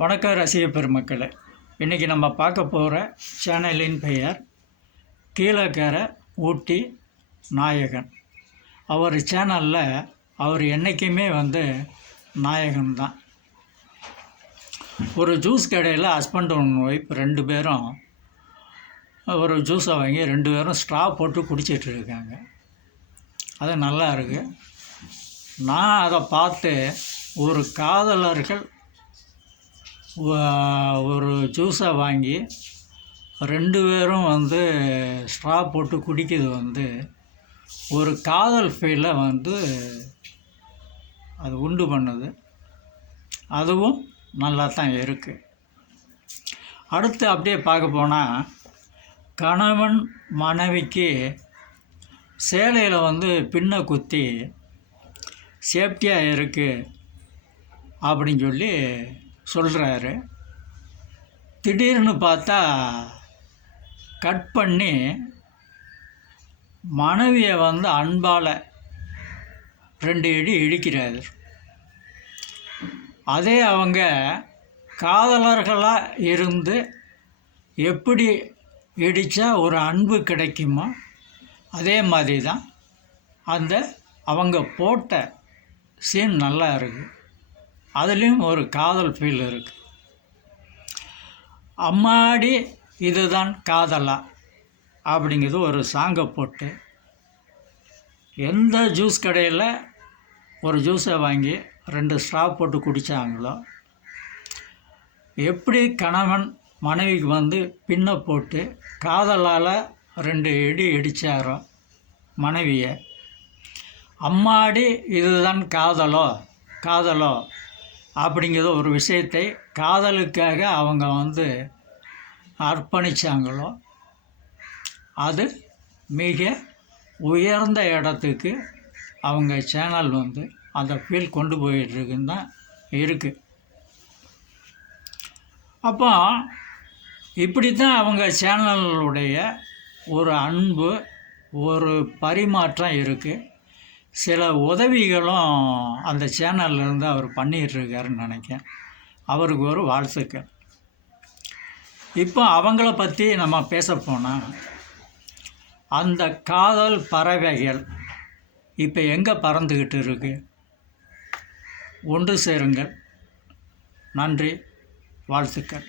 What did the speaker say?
வணக்கம் ரசிக பெருமக்களே. இன்றைக்கி நம்ம பார்க்க போகிற சேனலின் பெயர் கீழக்கரை ஊட்டி நாயகன். அவர் சேனலில் அவர் என்றைக்குமே நாயகன் தான். ஒரு ஜூஸ் கடையில் ஹஸ்பண்ட் அண்ட் ஒய்ஃப் 2 பேரும் ஒரு ஜூஸை வாங்கி 2 பேரும் ஸ்ட்ரா போட்டு குடிச்சிட்டு இருக்காங்க. அது நல்லா இருக்குது. நான் அதை பார்த்து ஒரு காதலர்கள் ஒரு ஜூஸை வாங்கி 2 பேரும் ஸ்ட்ரா போட்டு குடிக்கிறது ஒரு காதல் ஃபீலை அது உண்டு பண்ணுது. அதுவும் நல்லா தான் இருக்குது. அடுத்து அப்படியே பார்க்க போனால், கணவன் மனைவிக்கு சேலையில் பின்னை குத்தி சேஃப்டியாக இருக்குது அப்படின்னு சொல்லி சொல்கிறாரு. திடீர்னு பார்த்தா கட் பண்ணி மனைவியை அன்பால் 2 இடி இடிக்கிறாரு. அதே அவங்க காதலர்களாக இருந்து எப்படி இடித்தா ஒரு அன்பு கிடைக்குமோ அதே மாதிரி தான் அவங்க போட்ட சீன் நல்லா இருக்குது. அதுலேயும் ஒரு காதல் ஃபீல் இருக்குது. அம்மாடி இதுதான் காதலா அப்படிங்கிறது ஒரு சாங்கை போட்டு, எந்த ஜூஸ் கடையில் ஒரு ஜூஸை வாங்கி 2 ஸ்ட்ரா போட்டு குடித்தாங்களோ, எப்படி கணவன் மனைவிக்கு பின்னை போட்டு காதலால் 2 இடி இடித்தாரோ மனைவியை, அம்மாடி இதுதான் காதலோ அப்படிங்கிற ஒரு விஷயத்தை காதலுக்காக அவங்க அர்ப்பணித்தாங்களோ, அது மிக உயர்ந்த இடத்துக்கு அவங்க சேனல் அந்த ஃபீல் கொண்டு போயிட்டுருக்குன்னு தான் இருக்குது. அப்போ இப்படி தான் அவங்க சேனலுடைய ஒரு அன்பு, ஒரு பரிமாற்றம் இருக்குது. சில உதவிகளும் அந்த சேனல்லேருந்து அவர் பண்ணிகிட்ருக்காருன்னு நினைக்கிறேன். அவருக்கு ஒரு வாழ்த்துக்கள். இப்போ அவங்கள பற்றி நம்ம பேச போனால், அந்த காதல் பறவைகள் இப்போ எங்கே பறந்துக்கிட்டு இருக்கு? ஒன்று சேருங்கள். நன்றி, வாழ்த்துக்கள்.